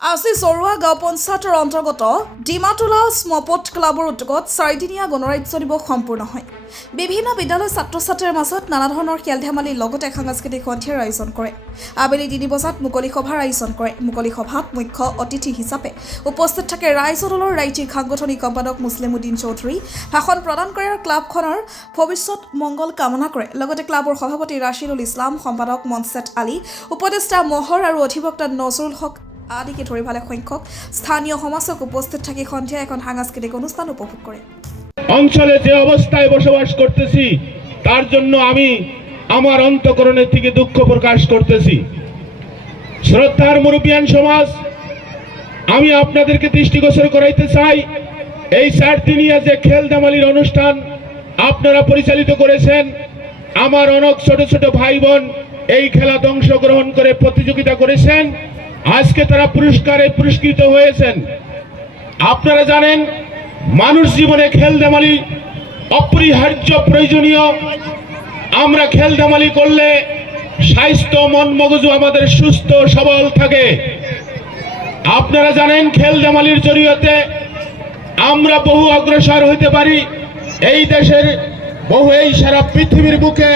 আজি চৰুৱা গাঁও পঞ্চায়তৰ অন্তৰ্গত ডিমাটোলা স্মপট ক্লাবৰ উদ্যোগত 4দিনীয়া গণৰাজ্য দিৱস সম্পূৰ্ণ হয়। বিভিন্ন বিদ্যালয়ৰ ছাত্ৰ ছাত্ৰীৰ মাজত নানা ধৰণৰ খেল ধেমালিৰ লগতে সাংস্কৃতিক সন্ধিয়াৰ আয়োজন কৰে। আবেলি 3 বজাত মুকলি সভাৰ আয়োজন কৰে। মুকলি সভাত মুখ্য অতিথি হিচাপে উপস্থিত থাকে ৰাইজ দলৰ ৰাজ্যিক সাংগঠনিক সম্পাদক মুছলিমউদ্দিন চৌধুৰী। ভাষণ প্ৰদান কৰে আৰু ক্লাবখনৰ ভৱিষ্যত মংগল কামনা কৰে। লগতে ক্লাবৰ সভাপতি ৰাছিদুল ইছলাম, সম্পাদক মনছেট আলী, উপদেষ্টা মহৰ আৰু অধিবক্তা নজৰুল হক আদিকে ধৰি ভালে সংখ্যক স্থানীয় সমাজক উপস্থিত থাকি সন্ধিয়া এখন সাংস্কৃতিক অনুষ্ঠান উপভোগ কৰে। অঞ্চলে যে অবস্থায় বসবাস করতেছি তার জন্য আমি আমার অন্তঃকরণের থেকে দুঃখ প্রকাশ করতেছি। শ্রদ্ধার মুরব্বিয়ান সমাজ, আমি আপনাদেরকে দৃষ্টিগোচর করাইতে চাই, এই 4 দিনিয়া যে খেল ধেমালির অনুষ্ঠান আপনারা পরিচালিত করেছেন, আমার অনেক ছোট ছোট ভাই বোন এই খেলাতে অংশগ্রহণ করে প্রতিযোগিতা করেছেন। আজকে তারা পুরস্কারে পুরস্কৃত হয়েছেন। আপনারা জানেন, মানুষ জীবনে খেল ধেমালি অপরিহার্য প্রয়োজনীয়। আমরা খেল ধেমালি করলে স্বাস্থ্য, মন মগজু আমাদের সুস্থ সবল থাকে। আপনারা জানেন, খেল ধেমালির জড়িয়তে আমরা বহু অগ্রসর হতে পারি। এই দেশের বহু, এই সারা পৃথিবীর বুকে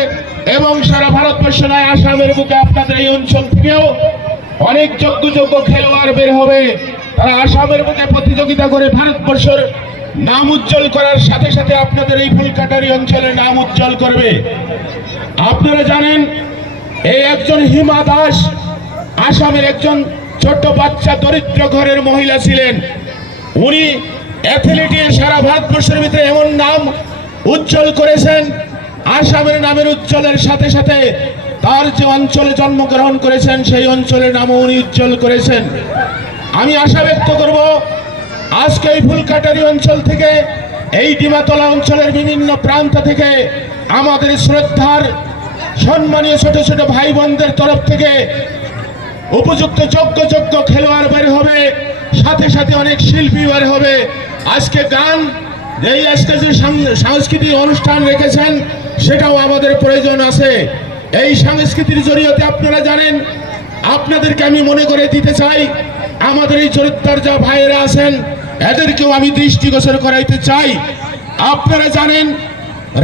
এবং সারা ভারতবর্ষ নয়, আসামের বুকে আপনাদের এই অঞ্চল থেকেও অনেক যোগ্য যোগ্য খেলোয়াড় বের হবে। তারা আসামের বুকে প্রতিযোগিতা করে ভারতবর্ষের নাম উজ্জ্বল করার সাথে সাথে আপনাদের এই ফুলকাটারি অঞ্চলের নাম উজ্জ্বল করবে। আপনারা জানেন, এই একজন হিমা দাস আসামের একজন ছোট বাচ্চা দরিদ্র ঘরের মহিলা ছিলেন। উনি অ্যাথলেটে সারা ভারতবর্ষের ভিতরে এমন নাম উজ্জ্বল করেছেন, আসামের নামের উজ্জ্বলের সাথে সাথে তার যে অঞ্চলে জন্মগ্রহণ করেছেন সেই অঞ্চলের নামও উনি উজ্জ্বল করেছেন। আমি আশা ব্যক্ত করব, আজকে এই ফুলকাটারি অঞ্চল থেকে, এই ডিমাতলা অঞ্চলের বিভিন্ন প্রান্ত থেকে আমাদের শ্রদ্ধার সম্মানীয় ছোট ছোট ভাই বোনদের তরফ থেকে উপযুক্ত যোগ্য খেলোয়াড় বের হবে, সাথে সাথে অনেক শিল্পী বের হবে। আজকে গান, এই আজকে যে সাংস্কৃতিক অনুষ্ঠান রেখেছেন সেটাও আমাদের প্রয়োজন আছে। এই সংস্কৃতির জড়িয়তে আপনারা জানেন, আপনাদেরকে আমি মনে করে দিতে চাই, আমাদের এই চরিত্রের যা ভাইয়েরা আছেন এদেরকেও আমি দৃষ্টিগোচর করাইতে চাই। আপনারা জানেন,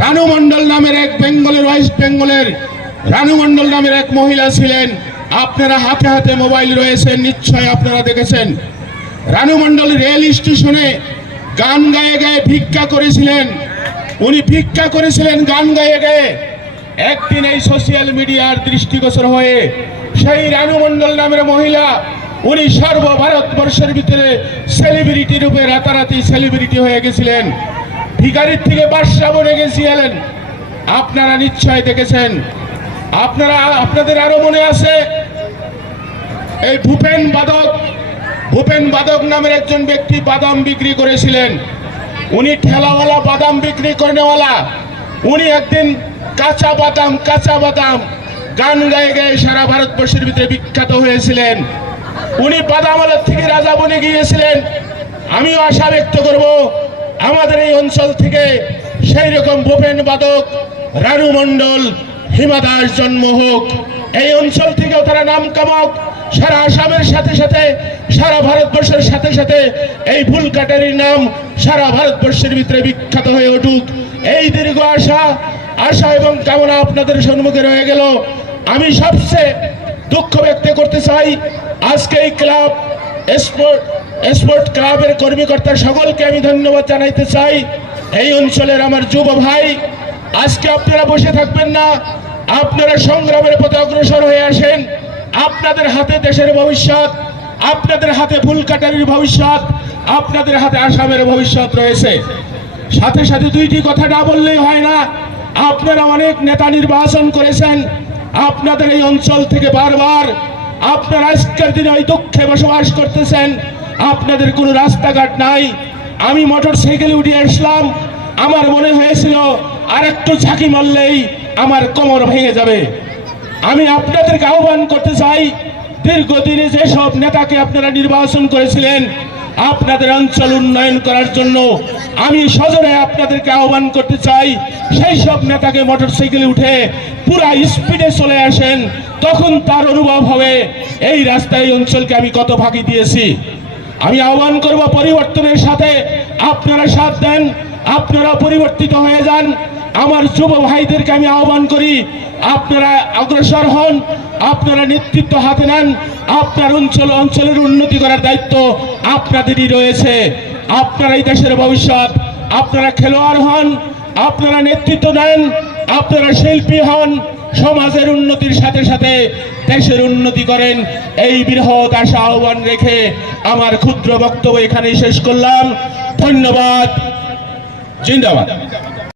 রানু মণ্ডল নামের এক বেঙ্গলের, ওয়েস্ট বেঙ্গলের রানু মণ্ডল নামের এক মহিলা ছিলেন। আপনারা হাতে হাতে মোবাইল রয়েছে, নিশ্চয় আপনারা দেখেছেন। রানু মণ্ডল রেল স্টেশনে গান গায়ে গায়ে ভিক্ষা করেছিলেন। উনি ভিক্ষা করেছিলেন গান গায়ে গায়ে। একদিন এই সোশ্যাল মিডিয়ার দৃষ্টিগোচর হয়ে সেই রানু মণ্ডল নামের মহিলা, উনি সর্বভারতবর্ষের ভিতরে সেলিব্রিটি রূপে রাতারাতি সেলিব্রিটি হয়ে গেছিলেন। ভিখারির থেকে বাদশা বনে গেছিলেন। আপনারা নিশ্চয় দেখেছেন। আপনাদের আরো মনে আছে, এই ভূপেন বাদক নামের একজন ব্যক্তি বাদাম বিক্রি করেছিলেন। উনি ঠেলাওয়ালা, বাদাম বিক্রি করেনেওয়ালা। উনি একদিন কাঁচা বাদাম গান গায়ে গায়ে সারা ভারতবর্ষের ভিতরে বিখ্যাত হয়েছিলেন। উনি বাদামালার থেকে রাজা বনে গিয়েছিলেন। আমিও আশা ব্যক্ত করব, আমাদের এই অঞ্চল থেকে সেই রকম ভূপেন বাদক, রানু মণ্ডল, হিমা দাস জন্ম হোক। এই অঞ্চল থেকেও তারা নাম কামাক। সারা আসামের সাথে সাথে সারা ভারতবর্ষের সাথে সাথে এই ফুলকাটারির নাম সারা ভারতবর্ষের ভিতরে বিখ্যাত হয়ে উঠুক। এই দীর্ঘ আশা এবং কামনা আপনাদের সম্মুখে রয়ে গেল। আমি সবচেয়ে দুঃখ ব্যক্ত করতে চাই, আজকে এই ক্লাব স্পোর্ট ক্লাবের কর্মীকর্তা সকলকে আমি ধন্যবাদ জানাইতে চাই। এই অঞ্চলের আমার যুব ভাই, আজকে আপনারা বসে থাকবেন না, আপনারা সংগ্রামের পথে অগ্রসর হয়ে আসেন। আপনাদের হাতে দেশের ভবিষ্যৎ, আপনাদের হাতে ফুলকাটারির ভবিষ্যৎ, আপনাদের হাতে আসামের ভবিষ্যৎ রয়েছে। সাথে সাথে দুইটি কথা না বললেই হয় না। আপনারা অনেক নেতা নির্বাচন করেছেন। আপনাদের এই অঞ্চল থেকে বারবার আপনারা আজকের দিনে ওই দুঃখে বসবাস করতেছেন। আপনাদের কোনো রাস্তাঘাট নাই। আমি মোটর সাইকেলে উঠে আসলাম, আমার মনে হয়েছিল আর একটু ঝাঁকি মারলেই আমার কোমর ভেঙে যাবে। আমি আপনাদেরকে আহ্বান করতে চাই, দীর্ঘদিনে যেসব নেতাকে আপনারা নির্বাচন করেছিলেন, আপনাদের অঞ্চল উন্নয়ন করার জন্য আমি সজোরে আপনাদেরকে আহ্বান করতে চাই, সেই সব নেতাকে মোটরসাইকেলে উঠে পুরা স্পিডে চলে আসেন, তখন তার অনুভব হবে এই রাস্তায় এই অঞ্চলকে আমি কত ফাঁকি দিয়েছি। আমি আহ্বান করব পরিবর্তনের সাথে আপনারা সাথ দেন, আপনারা পরিবর্তিত হয়ে যান। আমার যুব ভাইদেরকে আমি আহ্বান করি, আপনারা অগ্রসর হন, আপনারা নেতৃত্ব হাতে নেন। আপনার অঞ্চলের উন্নতি করার দায়িত্ব আপনাদেরই রয়েছে। আপনারা এই দেশের ভবিষ্যৎ। আপনারা খেলোয়াড় হন, আপনারা নেতৃত্ব নেন, আপনারা শিল্পী হন, সমাজের উন্নতির সাথে সাথে দেশের উন্নতি করেন। এই বৃহৎ আশা আহ্বান রেখে আমার ক্ষুদ্র বক্তব্য এখানেই শেষ করলাম। ধন্যবাদ। জিন্দাবাদ।